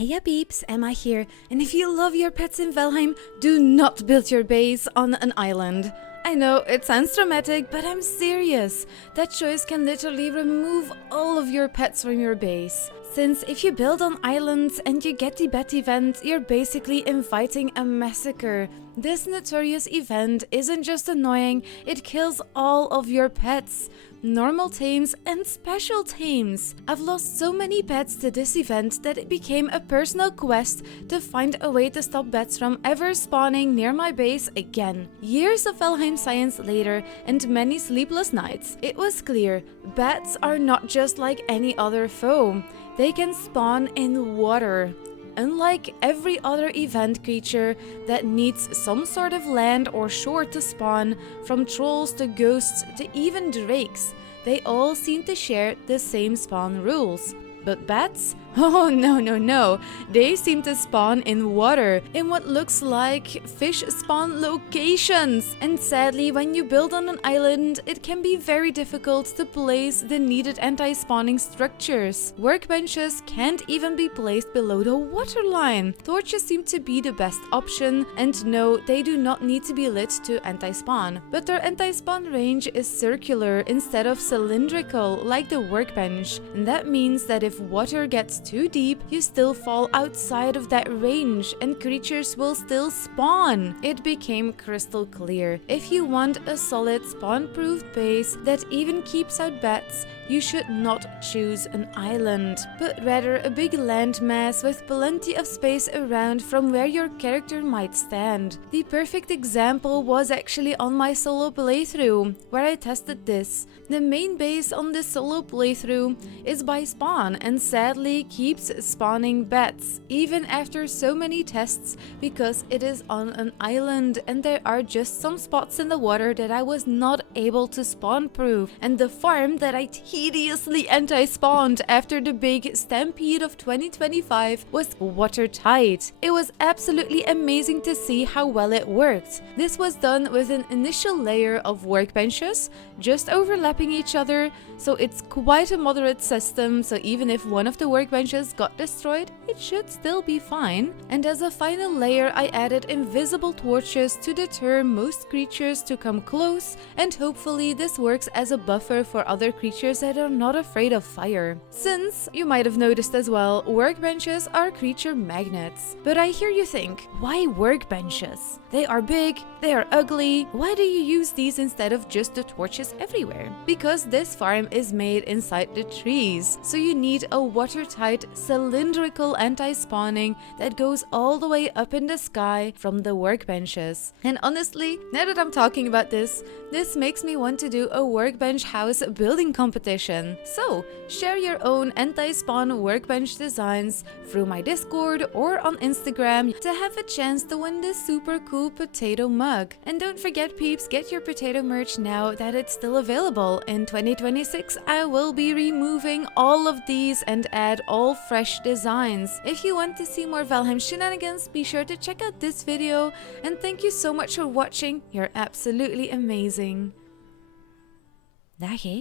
Heya peeps, Emma here, and if you love your pets in Valheim, do not build your base on an island. I know, it sounds dramatic, but I'm serious. That choice can literally remove all of your pets from your base. Since if you build on islands and you get the bat event, you're basically inviting a massacre. This notorious event isn't just annoying, it kills all of your pets. Normal tames and special tames. I've lost so many pets to this event that it became a personal quest to find a way to stop bats from ever spawning near my base again. Years of Valheim science later and many sleepless nights, it was clear bats are not just like any other foe. They can spawn in water. Unlike every other event creature that needs some sort of land or shore to spawn, from trolls to ghosts to even drakes, they all seem to share the same spawn rules. But bats? Oh no, they seem to spawn in water, in what looks like fish spawn locations. And sadly, when you build on an island, it can be very difficult to place the needed anti-spawning structures. Workbenches can't even be placed below the waterline. Torches seem to be the best option, and no, they do not need to be lit to anti-spawn. But their anti-spawn range is circular instead of cylindrical like the workbench, and that means that if water gets too deep, you still fall outside of that range and creatures will still spawn. It became crystal clear. If you want a solid spawn-proof base that even keeps out bats, you should not choose an island, but rather a big landmass with plenty of space around from where your character might stand. The perfect example was actually on my solo playthrough, where I tested this. The main base on this solo playthrough is by spawn and sadly keeps spawning bats, even after so many tests, because it is on an island and there are just some spots in the water that I was not able to spawn proof, and the farm that I tediously anti-spawned after the big stampede of 2025 was watertight. It was absolutely amazing to see how well it worked. This was done with an initial layer of workbenches, just overlapping each other, so it's quite a moderate system, so even if one of the workbenches got destroyed, it should still be fine. And as a final layer, I added invisible torches to deter most creatures to come close, and hopefully this works as a buffer for other creatures that are not afraid of fire. Since, you might have noticed as well, workbenches are creature magnets. But I hear you think, why workbenches? They are big, they are ugly, why do you use these instead of just the torches everywhere? Because this farm is made inside the trees, so you need a watertight cylindrical anti-spawning that goes all the way up in the sky from the workbenches. And honestly, now that I'm talking about this makes me want to do a workbench house building competition. So, share your own anti-spawn workbench designs through my Discord or on Instagram to have a chance to win this super cool potato mug. And don't forget peeps, get your potato merch now that it's still available. In 2026, I will be removing all of these and add all fresh designs. If you want to see more Valheim shenanigans, be sure to check out this video, and thank you so much for watching. You're absolutely amazing. Dag hè.